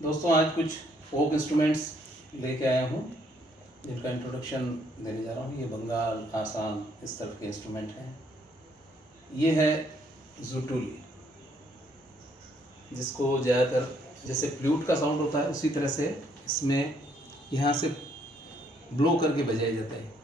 दोस्तों आज कुछ फोक इंस्ट्रूमेंट्स लेके आया हूँ जिनका इंट्रोडक्शन देने जा रहा हूँ। ये बंगाल, आसाम इस तरफ के इंस्ट्रूमेंट हैं। ये है ज़ुटुली, जिसको ज़्यादातर जैसे फ्लूट का साउंड होता है उसी तरह से इसमें यहाँ से ब्लो करके बजाया जाता है।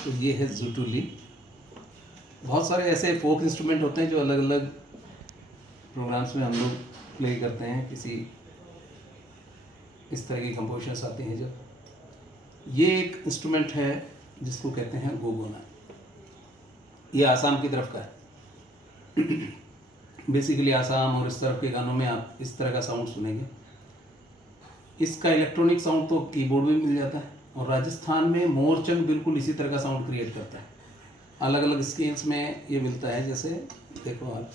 तो ये है ज़ुटुली। बहुत सारे ऐसे फोक इंस्ट्रूमेंट होते हैं जो अलग अलग प्रोग्राम्स में हम लोग प्ले करते हैं। किसी इस तरह की कंपोजिशंस आती हैं जब। ये एक इंस्ट्रूमेंट है जिसको कहते हैं गोगोना। ये आसाम की तरफ का है। बेसिकली आसाम और इस तरफ के गानों में आप इस तरह का साउंड सुनेंगे। इसका इलेक्ट्रॉनिक साउंड तो कीबोर्ड में मिल जाता है, और राजस्थान में मोरचंग बिल्कुल इसी तरह का साउंड क्रिएट करता है। अलग अलग स्केल्स में ये मिलता है। जैसे देखो आप,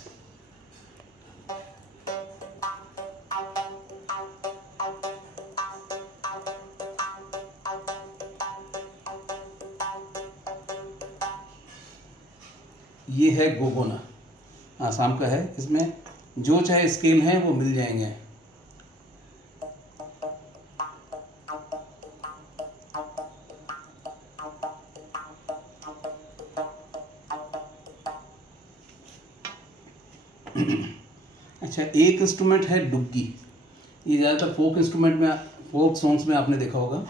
ये है गोगोना, आसाम का है। इसमें जो चाहे स्केल हैं वो मिल जाएंगे। अच्छा, एक इंस्ट्रूमेंट है डुग्गी। ये ज़्यादातर फोक इंस्ट्रूमेंट में, फोक सॉन्ग्स में आपने देखा होगा।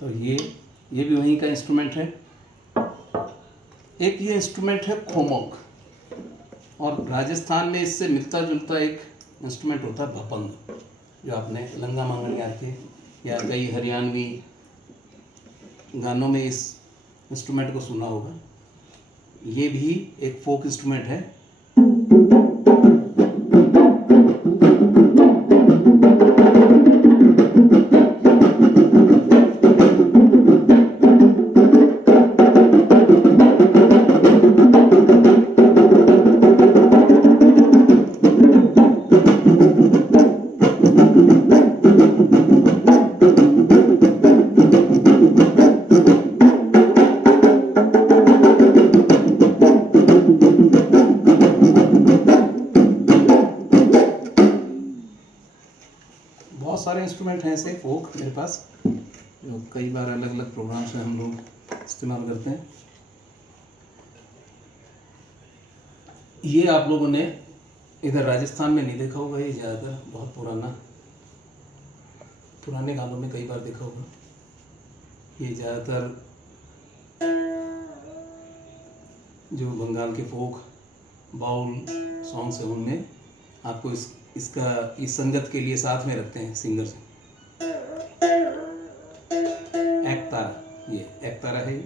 तो ये भी वहीं का इंस्ट्रूमेंट है। एक ये इंस्ट्रूमेंट है खोमोक, और राजस्थान में इससे मिलता जुलता एक इंस्ट्रूमेंट होता है भपंग, जो आपने लंगा मांगणियार के या कई हरियाणवी गानों में इस इंस्ट्रूमेंट को सुना होगा। ये भी एक फोक इंस्ट्रूमेंट है। बहुत सारे इंस्ट्रूमेंट हैं ऐसे फोक मेरे पास, जो कई बार अलग अलग प्रोग्राम्स में हम लोग इस्तेमाल करते हैं। ये आप लोगों ने इधर राजस्थान में नहीं देखा होगा। ये ज़्यादातर बहुत पुराने गानों में कई बार देखा होगा। ये ज़्यादातर जो बंगाल के फोक बाउल सॉन्ग्स हैं उनमें आपको इस संगत के लिए साथ में रखते हैं सिंगर से। एकतारा, ये एकतारा है।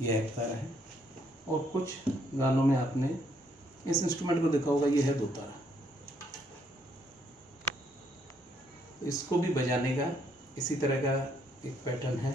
ये एकतारा है। और कुछ गानों में आपने इस इंस्ट्रूमेंट को देखा होगा। ये है दोतारा। इसको भी बजाने का इसी तरह का एक पैटर्न है।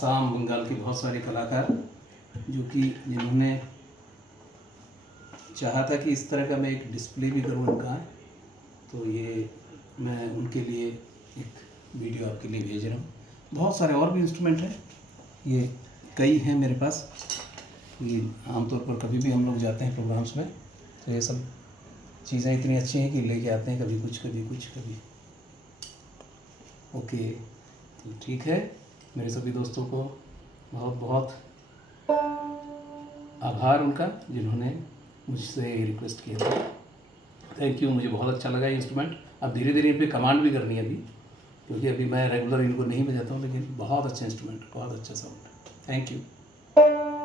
आसाम बंगाल के बहुत सारे कलाकार जिन्होंने चाहा था कि इस तरह का मैं एक डिस्प्ले भी करूँ उनका, तो ये मैं उनके लिए एक वीडियो आपके लिए भेज रहा हूँ। बहुत सारे और भी इंस्ट्रूमेंट हैं, ये कई हैं मेरे पास। ये आमतौर पर कभी भी हम लोग जाते हैं प्रोग्राम्स में तो ये सब चीज़ें इतनी अच्छी हैं कि लेके आते हैं, कभी कुछ। ओके, तो ठीक है, मेरे सभी दोस्तों को बहुत बहुत आभार उनका जिन्होंने मुझसे रिक्वेस्ट किया था। थैंक यू, मुझे बहुत अच्छा लगा ये इंस्ट्रूमेंट। अब धीरे धीरे इन पर कमांड भी करनी है अभी, क्योंकि अभी मैं रेगुलर इनको नहीं बजाता हूँ, लेकिन बहुत अच्छा इंस्ट्रूमेंट, बहुत अच्छा साउंड। Thank you.